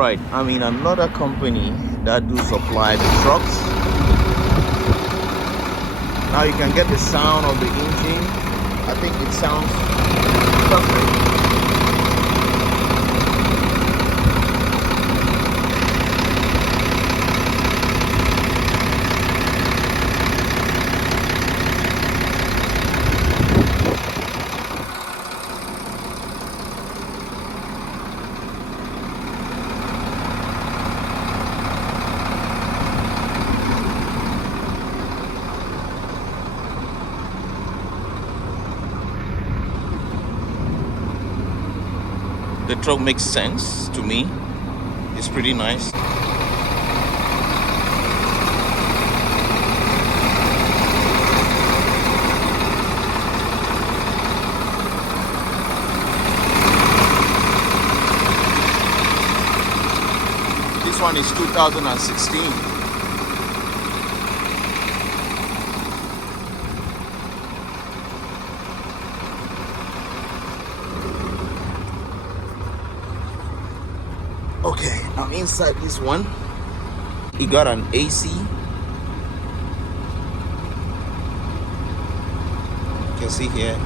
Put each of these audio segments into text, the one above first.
Alright, I'm in another company that do supply the trucks. Now you can get the sound of the engine. I think it sounds perfect. The truck makes sense to me. It's pretty nice. This one is 2016. Okay, I'm inside this one. It got an AC. You can see here,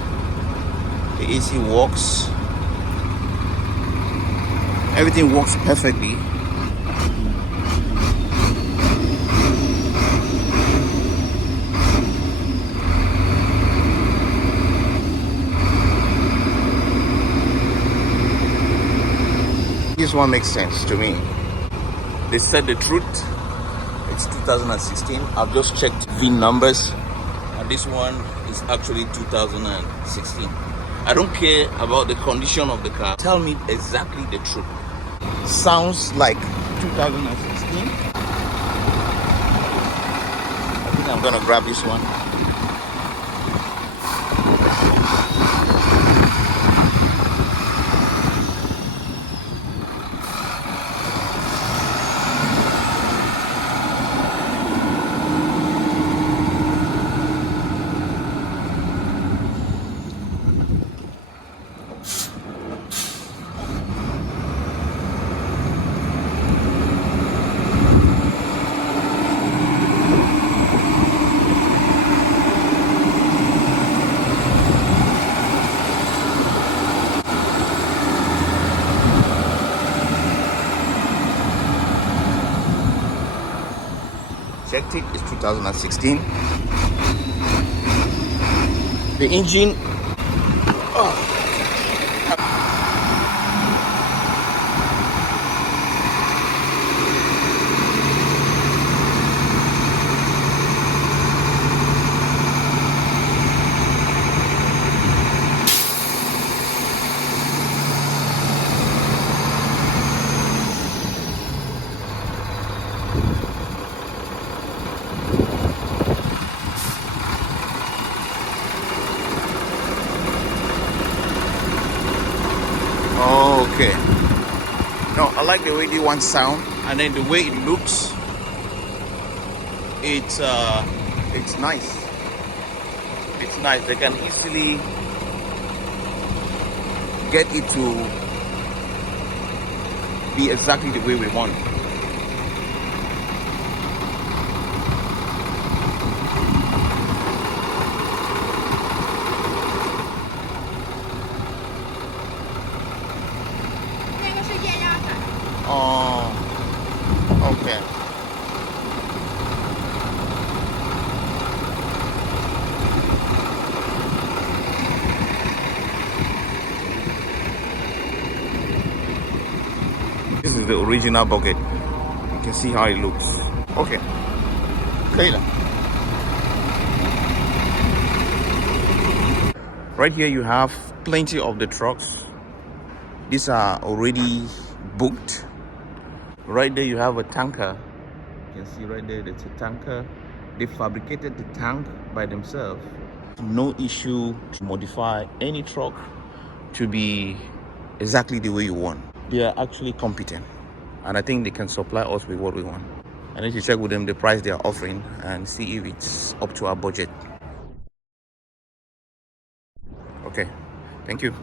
the AC works. Everything works perfectly. This one makes sense to me. They said the truth. It's 2016. I've just checked VIN numbers, and this one is actually 2016. I don't care about the condition of the car. Tell me exactly the truth. Sounds like 2016. I think I'm gonna grab this one. Checked it, it's 2016. The engine, okay. No, I like the way the one sound, and then the way it looks. It's nice. It's nice. They can easily get it to be exactly the way we want. Oh, okay. This is the original bucket. You can see how it looks. Okay. Kayla. Right here you have plenty of the trucks. These are already booked. Right there you have a tanker. You can see right there, that's a tanker. They fabricated the tank by themselves. No issue to modify any truck to be exactly the way you want. They are actually competent, and I think they can supply us with what we want. I need to check with them the price they are offering and see if it's up to our budget. Okay, thank you.